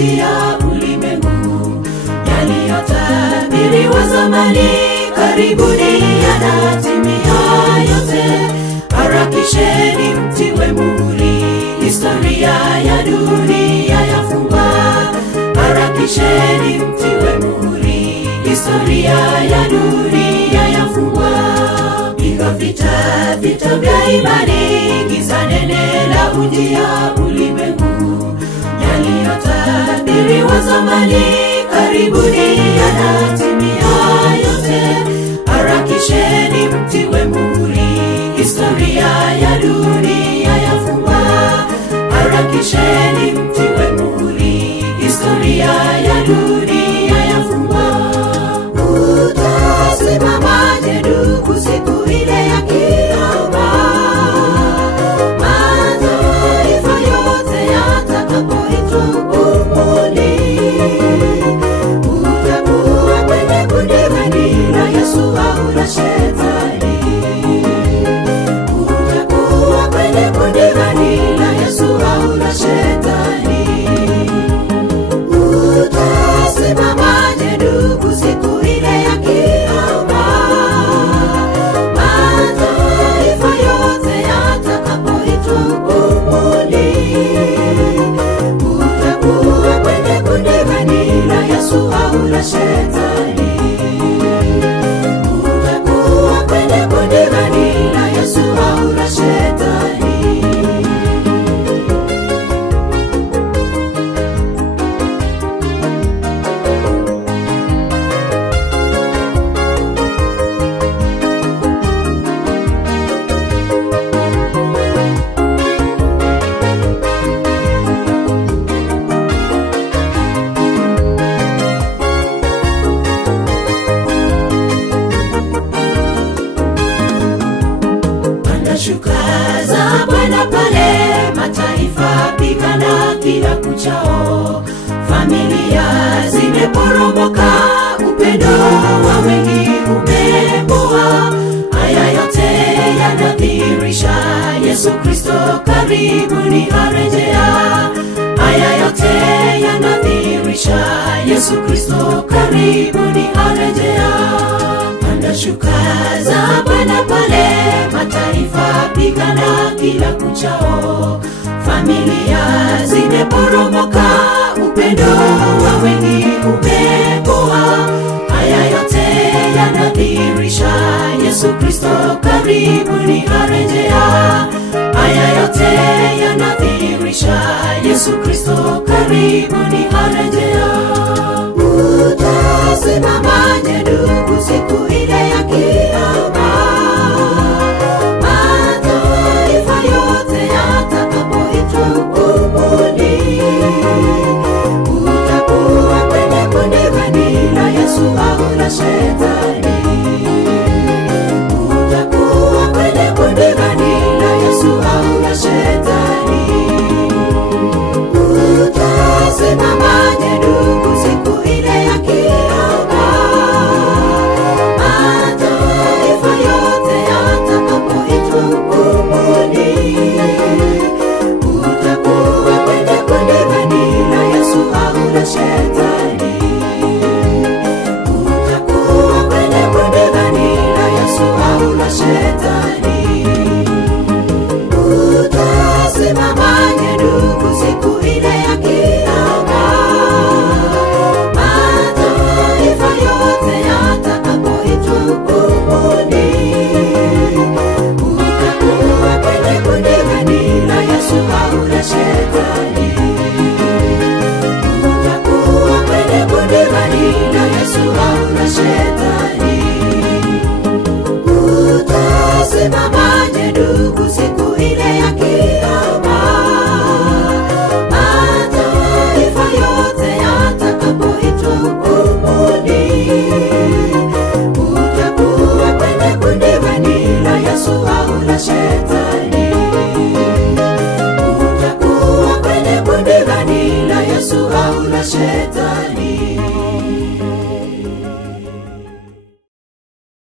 ujia ulimwengu. Yaliyotabiriwa zamani karibuni yanatimia yote. Harakisheni mtiwe muhuri, historia ya dunia yafungwa. Harakisheni mtiwe muhuri, historia ya dunia yafungwa. Piga vita, vita vya imani, giza nene la ujia ulimwengu. Yaliyotabiriwa zamani karibuni yanatimia yote. Harakisheni mtiwe muhuri, historia ya dunia yafungwa. Harakisheni mtiwe muhuri, historia ya dunia yafungwa. Utasimamaje ndugu siku ile ya kiyama? Mataifa yote yatakapoitwa hukumuni. Utakuwa kwenye kundi gani la Yesu au la Shetani? Utakuwa kwenye kundi gani la Yesu au la Shetani? Utasimamaje ndugu siku ile ya kiyama? Mataifa yote yatakapoitwa hukumuni. Utakuwa kwenye kundi gani la Yesu au la Shetani? Utakuwa kwenye kundi gani la Yesu au la Shetani? Shuka za Bwana pale, mataifa pigana kila kuchao. Familia zimeporomoka, upendo wa wengi umeboa. Haya yote yanadhihirisha Yesu Kristo karibuni arejea. Haya yote yanadhihirisha Yesu Kristo karibuni arejea. Panda shuka za Bwana pale, mataifa pigana kila kuchao. Familia zimeporomoka, upendo wa wengi umeboa. Haya yote yanadhihirisha Yesu Kristo karibuni arejea. Haya yote yanadhihirisha Yesu Kristo karibuni arejea. Utasimamaje ndugu siku ile ya kiyama? Mataifa yote yatakapoitwa hukumuni. Utakuwa kwenye kundi gani la Yesu au la Shetani? Utakuwa kwenye kundi gani la Yesu au la Shetani? Utasimamaje ndugu siku ile ya kiyama? Mataifa yote yatakapoitwa hukumuni. Utakuwa kwenye kundi gani la Yesu au la Shetani? Utakuwa kwenye kundi gani la Yesu au la Shetani? Utasimamaje ndugu siku ile ya kiyama? Mataifa yote yatakapoitwa hukumuni. Utakuwa kwenye kundi gani la Yesu au la Shetani? Utakuwa kwenye kundi gani la Yesu au la Shetani? Utasimamaje ndugu siku ile ya kiyama? Mataifa yote yatakapoitwa hukumuni. Utakuwa kwenye kundi gani la Yesu au la Shetani? Utakuwa kwenye kundi gani la Yesu au la Shetani?